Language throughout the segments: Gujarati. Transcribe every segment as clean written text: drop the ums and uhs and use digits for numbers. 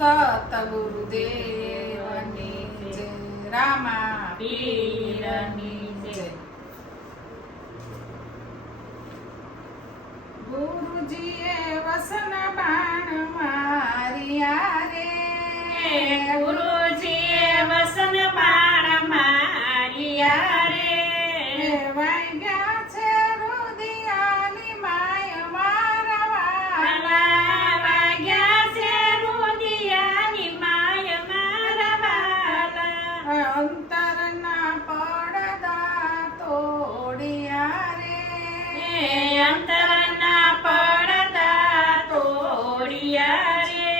સતગુરુદેવની જય, રામા પીરની જય. ગુરુજીએ વસન બાણ માર્યા રે, ગુરુજીએ વસન બાણ માર્યા રે. વાગ્યા છે રુદિયાની માય મારા વાલા, વાગ્યા છે રુદિયાની માય મારા વાલા. અંતરના પડદા તોડ્યા રે, અંતરના પડદા તોડ્યા રે.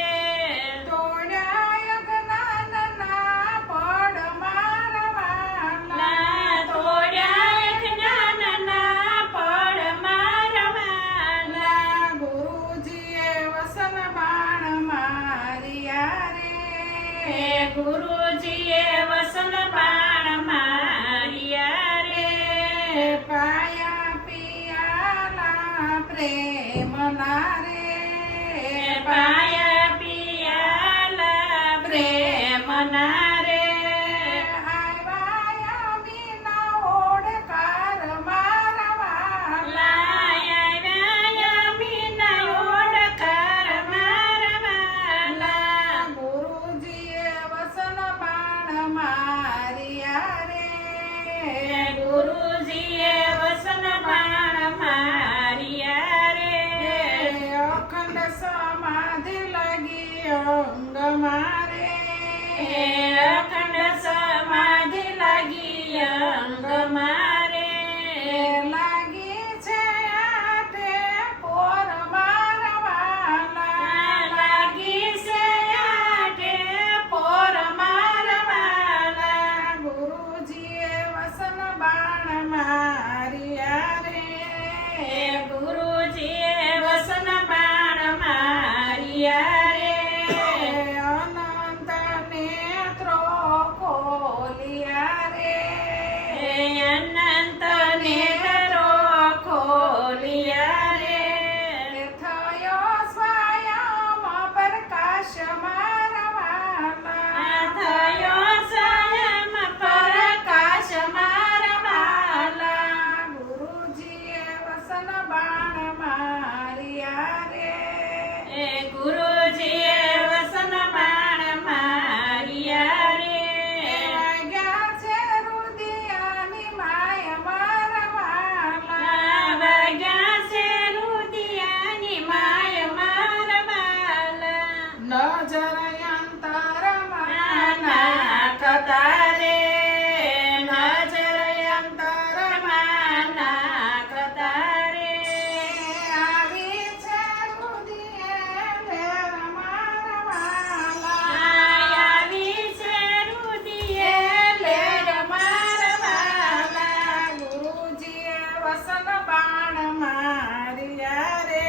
તોડ્યા જ્ઞાનના પડ મારા વાલા, તોડ્યા જ્ઞાનના પડ મારા વાલા. ગુરુજીએ વસન બાણ માર્યા રે, ગુરુજીએ વસન બાણ માર્યા રે. પાયા પિયાલા પ્રેમના રે, પાયા પિયાલા પ્રેમના રે. આવ્યા વિના ઓડકાર મારા વાલા, લાયા મીના ઓડકાર મારા વાલા. ગુરુજીએ વસન બાણ માર્યા રે, ગુરુજીએ વસન બાણ માર્યા રે. અખંડ સમાધિ લગી અંગ મારે, અખંડ સમાધિ લાગી અંગ મારે. લાગી છે આઠે પોર મારા વાલા, લાગી છે આઠે પોર મારા વાલા. ગુરુજીએ વસન બાણ માર્યા રે, ગુરુજીએ વસન બાણ માર્યા રે. અનંત નેત્રો ખોલ્યા રે, અનંત નેત્રો ખોલ્યા રે. થયો સ્વયં પ્રકાશ મારા વાલા, થયો સ્વયં પ્રકાશ મારા વાલા. ગુરુજીએ વસન બાણ માર્યા રે, ગુરુજીએ વસન બાણ માર્યા રે. વાગ્યા છે રુદિયાની માય મારા વાલા, વાગ્યા છે રુદિયાની માય મારા વાલા. નજર અંતરમાં નાખતા રે, નજર અંતરમાં નાખતા રે. આવી છે રુદિયે લેર મારા વાલા, આવી છે રુદિયે લેર મારા વાલા. ગુરુજીએ વસન બાણ માર્યા રે,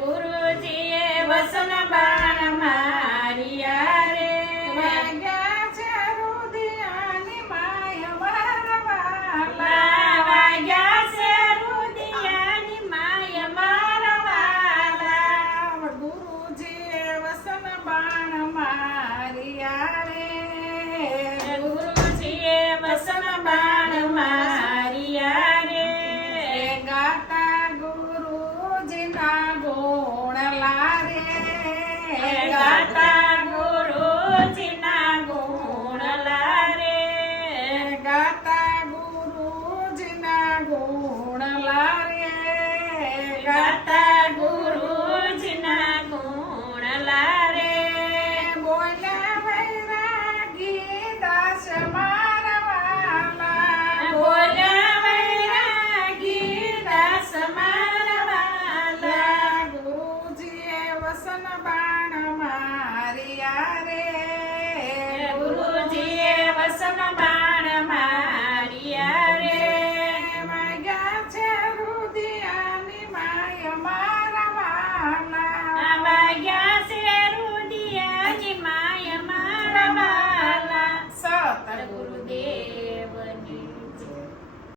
ગુરુજીએ વસન બાણ માર્યા રે. વાગ્યા છે રુદિયાની માય મારા વાલા, વાગ્યા છે રુદિયાની માય મારા વાલા. ગુરુજીએ વસન બાણ માર્યા રે, ગુરુજીએ વસન બાણ માર્યા રે. ગાતા ગુરુજીના ગુણ લારે, ગાતા ગુરુજીના ગુણ લારે. ગાતા ગુરુજીના ગુણ લારે, ગાતા ગુરુજીના ગુણ લારે. બોલ્યા વૈરાગી દાસ મારા વાલા, બોલ્યા વૈરાગી દાસ મારા વાલા. ગુરુજીએ વસન બાણ માર્યા રે, ગુરુજીએ વસન બાણ